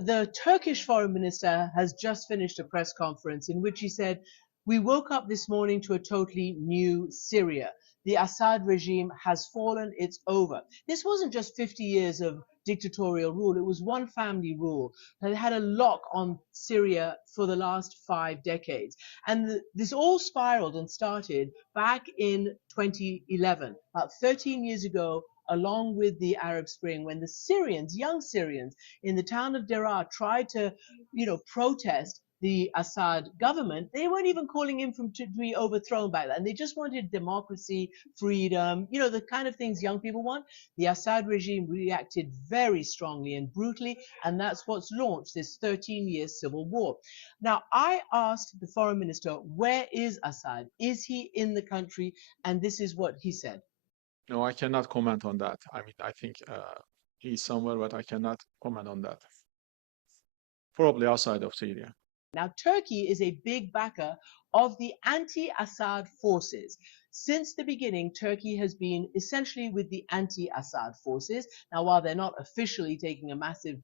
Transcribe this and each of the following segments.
The Turkish foreign minister has just finished a press conference in which he said, "We woke up this morning to a totally new Syria. The Assad regime has fallen, it's over." This wasn't just 50 years of dictatorial rule, it was one family rule that had a lock on Syria for the last 5 decades. And this all spiraled and started back in 2011, about 13 years ago, along with the Arab Spring, when the Syrians, young Syrians, in the town of Deraa tried to, protest the Assad government. They weren't even calling him to be overthrown by that. And they just wanted democracy, freedom, the kind of things young people want. The Assad regime reacted very strongly and brutally, and that's what's launched this 13-year civil war. Now, I asked the foreign minister, where is Assad? Is he in the country? And this is what he said. No, I cannot comment on that. I mean, I think he's somewhere, but I cannot comment on that. Probably outside of Syria. Now, Turkey is a big backer of the anti-Assad forces. Since the beginning, Turkey has been essentially with the anti-Assad forces. Now, while they're not officially taking a massive,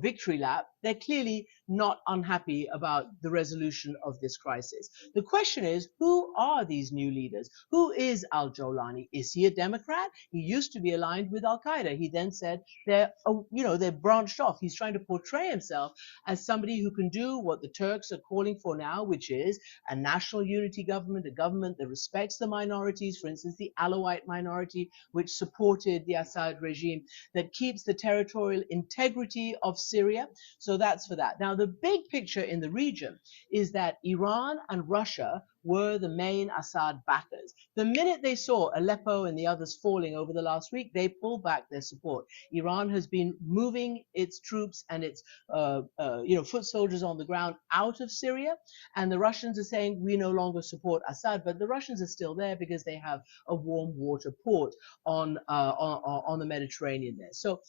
victory lap, they're clearly not unhappy about the resolution of this crisis. The question is, who are these new leaders? Who is al-Jawlani? Is he a Democrat? He used to be aligned with Al-Qaeda. He then said they're branched off. He's trying to portray himself as somebody who can do what the Turks are calling for now, which is a national unity government, a government that respects the minorities, for instance, the Alawite minority, which supported the Assad regime, that keeps the territorial integrity of Syria. So that's for that. Now, the big picture in the region is that Iran and Russia were the main Assad backers. The minute they saw Aleppo and the others falling over the last week, they pulled back their support. Iran has been moving its troops and its foot soldiers on the ground out of Syria, and the Russians are saying we no longer support Assad, but the Russians are still there because they have a warm water port on the Mediterranean there. So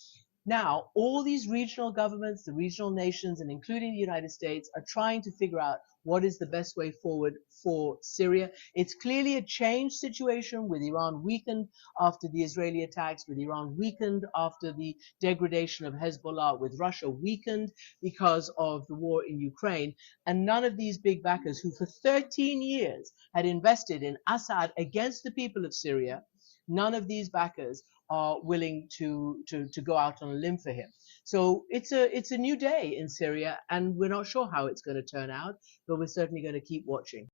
now, all these regional governments, the regional nations, and including the United States, are trying to figure out what is the best way forward for Syria. It's clearly a changed situation with Iran weakened after the Israeli attacks, with Iran weakened after the degradation of Hezbollah, with Russia weakened because of the war in Ukraine. And none of these big backers who for 13 years had invested in Assad against the people of Syria, none of these backers are willing to go out on a limb for him. So it's a new day in Syria, and we're not sure how it's going to turn out, but we're certainly going to keep watching.